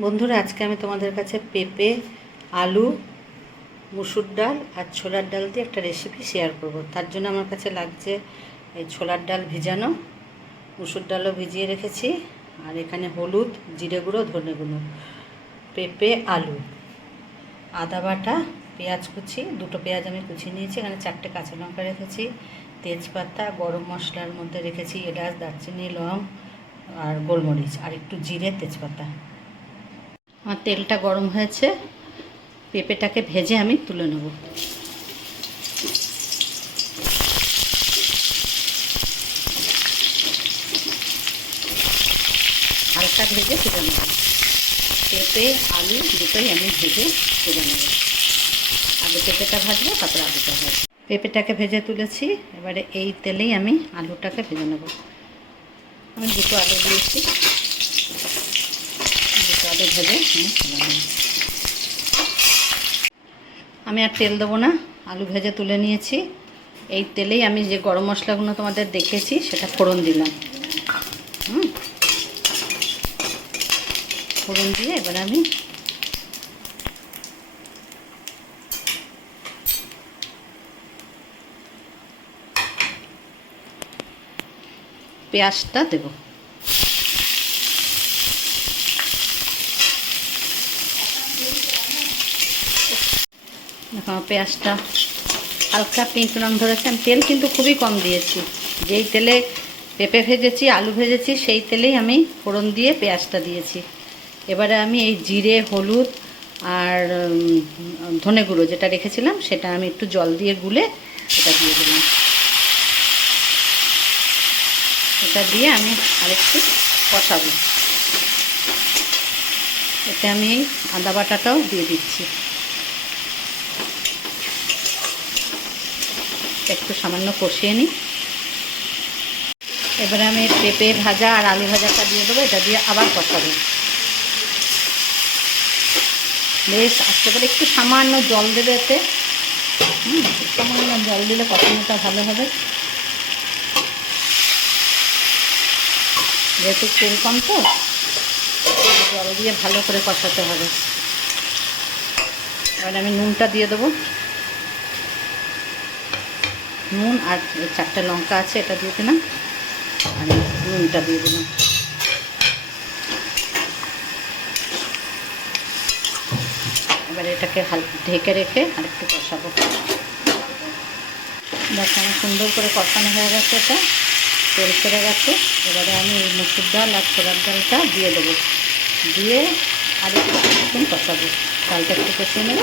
বন্ধুরা, আজকে আমি তোমাদের কাছে পেঁপে, আলু, মুসুর ডাল আর ছোলার ডাল দিয়ে একটা রেসিপি শেয়ার করব। তার জন্য আমার কাছে লাগছে এই ছোলার ডাল ভিজানো, মুসুর ডালও ভিজিয়ে রেখেছি, আর এখানে হলুদ, জিরে গুঁড়ো, ধনে গুঁড়ো, পেঁপে, আলু, আদা বাটা, পেঁয়াজ কুচি, দুটো পেঁয়াজ আমি কুচিয়ে নিয়েছি, এখানে 4টে কাঁচা লঙ্কা রেখেছি, তেজপাতা, গরম মশলার মধ্যে রেখেছি এলাচ, দারচিনি, লং আর গোলমরিচ, আর একটু জিরে, তেজপাতা। আমার তেলটা গরম হয়েছে, পেঁপেটাকে ভেজে আমি তুলে নেব। হালকা ভেজে তুলে নেব। পেঁপে, আলু দুটোই আমি ভেজে তুলে নেব। আগে পেঁপেটা ভাজবো, তারপরে আলুটা ভাজবো। পেঁপেটাকে ভেজে তুলেছি, এবারে এই তেলেই আমি আলুটাকে ভেজে নেব। আমি দুটো আলু দিয়েছি, দুটো আলু ভেজে আমি তুলে নেব। আমি আর তেল দেবো না, আলু ভেজে তুলে নিয়েছি। এই তেলেই আমি যে গরম মশলাগুলো তোমাদের দেখেছি সেটা ফোড়ন দিলাম। ফোড়ন দিয়ে এবার আমি পেঁয়াজটা দেব। দেখো পেঁয়াজটা হালকা পিঙ্ক রং ধরেছে। আমি তেল কিন্তু খুবই কম দিয়েছি। যেই তেলে পেঁপে ভেজেছি, আলু ভেজেছি, সেই তেলেই আমি ফোড়ন দিয়ে পেঁয়াজটা দিয়েছি। এবারে আমি এই জিরে, হলুদ আর ধনে গুঁড়ো যেটা রেখেছিলাম সেটা আমি একটু জল দিয়ে গুলে এটা দিয়ে দিলাম। এটা দিয়ে আমি আরেকটু কষাবো। এতে আমি আদা বাটাটাও দিয়ে দিচ্ছি। একটু সামান্য কষিয়ে নিই। এবারে আমি পেঁপে ভাজা আর আলু ভাজাটা দিয়ে দেবো। এটা দিয়ে আবার কষাবো। বেশ আস্তে করে একটু সামান্য জল দেবে এতে। সামান্য জল দিলে কষানোটা ভালো হবে। যেহেতু তেল কম তো জল দিয়ে ভালো করে কষাতে হবে। এবার আমি নুনটা দিয়ে দেবো। নুন আর 4টে লঙ্কা আছে, এটা দিয়ে দিলাম, আর নুনটা দিয়ে দিলাম। এবার এটাকে ঢেকে রেখে আর একটু কষাবো। দেখো আমার সুন্দর করে কষানো হয়ে গেছে, এটা তেল ছেড়ে গেছে। এবারে আমি এই মুসুর ডাল আর ছোলার ডালটা দিয়ে দেবো। দিয়ে আর একটু কষাবো। ডালটা একটু কষিয়ে নেব।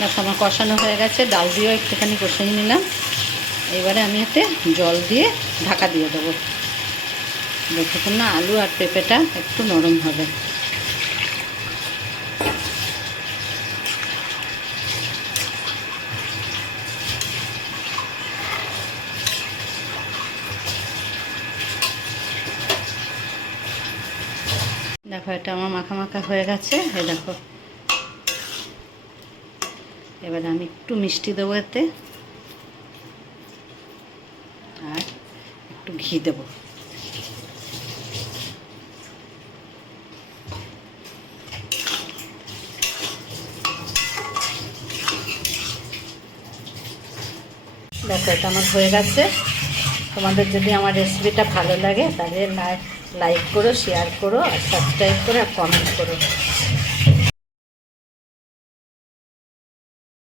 দেখো আমার কষানো হয়ে গেছে, ডাল দিয়েও একটুখানি কষিয়ে নিলাম। এবারে আমি এতে জল দিয়ে ঢাকা দিয়ে দেবো। যতক্ষণ না আলু আর পেঁপেটা একটু নরম হবে। দেখো এটা আমার মাখা মাখা হয়ে গেছে। এই দেখো, এবারে আমি একটু মিষ্টি দেবো এতে, আর একটু ঘি দেবো। দেখো এটা আমার হয়ে গেছে। তোমাদের যদি আমার রেসিপিটা ভালো লাগে তাহলে লাইক করো, শেয়ার করো, আর সাবস্ক্রাইব করো, আর কমেন্ট করো।